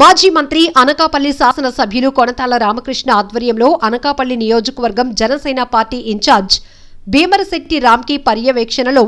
మాజీ మంత్రి అనకాపల్లి శాసనసభ్యులు కొనతాల రామకృష్ణ ఆధ్వర్యంలో అనకాపల్లి నియోజకవర్గం జనసేన పార్టీ ఇన్ఛార్జ్ భీమరశెట్టి రామ్కి పర్యవేక్షణలో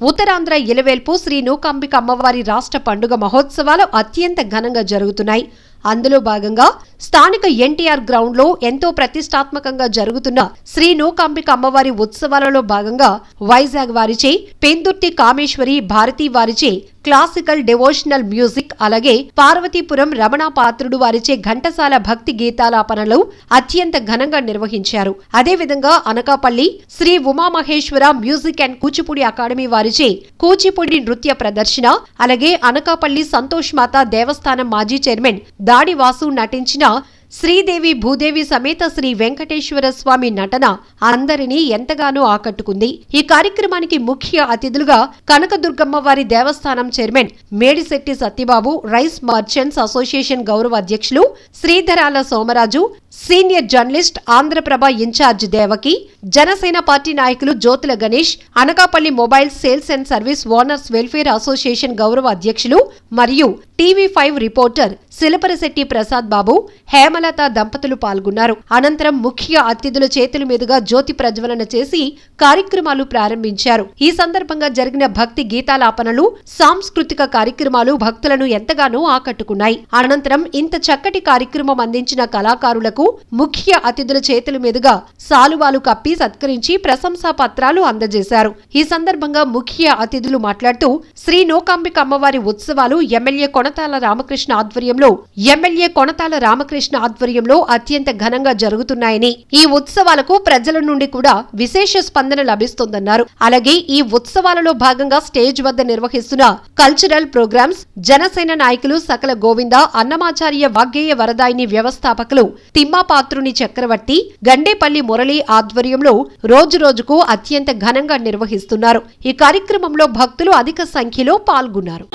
ఉత్తరాంధ్ర ఇలవేల్పు శ్రీ నూకాంబిక అమ్మవారి రాష్ట్ర పండుగ మహోత్సవాలు అత్యంత ఘనంగా జరుగుతున్నాయి. అందులో భాగంగా స్థానిక ఎన్టీఆర్ గ్రౌండ్లో ఎంతో ప్రతిష్టాత్మకంగా జరుగుతున్న శ్రీ నూకాంబిక అమ్మవారి ఉత్సవాలలో భాగంగా వైజాగ్ వారిచే పెందుర్తి కామేశ్వరి భారతి వారిచే క్లాసికల్ డివోషనల్ మ్యూజిక్ అలాగే పార్వతీపురం రమణ పాత్రుడు వారిచే ఘంటసాల భక్తి గీతాలాపనలు అత్యంత ఘనంగా నిర్వహించారు. అదేవిధంగా Anakapalli Sri Umamaheswara music and Kuchipudi academy వారిచే కూచిపూడి నృత్య ప్రదర్శన అలాగే అనకాపల్లి సంతోష్ మాత దేవస్థానం మాజీ చైర్మన్ దాడి వాసు నటించిన శ్రీదేవి భూదేవి సమేత శ్రీ వెంకటేశ్వర స్వామి నటన అందరినీ ఎంతగానో ఆకట్టుకుంది. ఈ కార్యక్రమానికి ముఖ్య అతిథులుగా కనకదుర్గమ్మ వారి దేవస్థానం chairman Medisetti Satyababu rice merchants association గౌరవ అధ్యక్షులు Sridharala Somaraju senior journalist Andhraprabha incharge Devaki Janasena party నాయకులు Jyothula Ganesh Anakapalli mobile sales and service owners welfare association గౌరవ అధ్యక్షులు మరియు TV five reporter Silaparasetti Prasad Babu Hemalatha దంపతులు పాల్గొన్నారు. అనంతరం ముఖ్య అతిథుల చేతుల మీదుగా జ్యోతి ప్రజ్వలన చేసి కార్యక్రమాలు ప్రారంభించారు. ఈ సందర్భంగా జరిగిన భక్తి గీతాలాపనలు సాంస్కృతిక కార్యక్రమాలు భక్తులను ఎంతగానో ఆకట్టుకున్నాయి. అనంతరం ఇంత చక్కటి కార్యక్రమం అందించిన కళాకారులకు ముఖ్య అతిథుల చేతుల మీదుగా సాలువాలు కప్పి సత్కరించి ప్రశంసా పత్రాలు అందజేశారు. ఈ సందర్భంగా ముఖ్య అతిథులు మాట్లాడుతూ శ్రీ నోకాంబిక అమ్మవారి ఉత్సవాలు ఎమ్మెల్యే కొనతాల రామకృష్ణ ఆధ్వర్యంలో ఎమ్మెల్యే కొనతాల రామకృష్ణ ఆధ్వర్యంలో అత్యంత ఘనంగా జరుగుతున్నాయని ఈ ఉత్సవాలకు ప్రజల నుండి కూడా విశేష స్పందన లభిస్తోందన్నారు. అలాగే ఈ ఉత్సవాలలో భాగంగా స్టేజ్ వద్ద నిర్వహిస్తున్న కల్చరల్ ప్రోగ్రామ్స్ జనసేన నాయకులు సకల గోవింద అన్నమాచార్య వాగ్గేయ వరదాయిని వ్యవస్థాపకులు తిమ్మాపాత్రుని చక్రవర్తి గండేపల్లి మురళి ఆధ్వర్యంలో రోజు రోజుకు అత్యంత ఘనంగా నిర్వహిస్తున్నారు. ఈ కార్యక్రమంలో భక్తులు అధిక సంఖ్యలో పాల్గొన్నారు.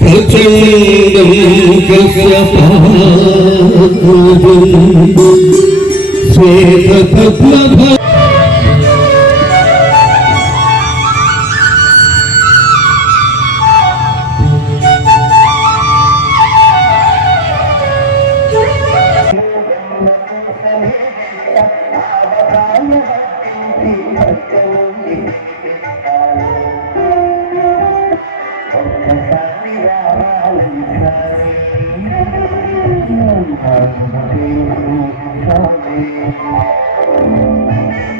प्रचण्डं कस्य श्वेतपद्मभ Thank you.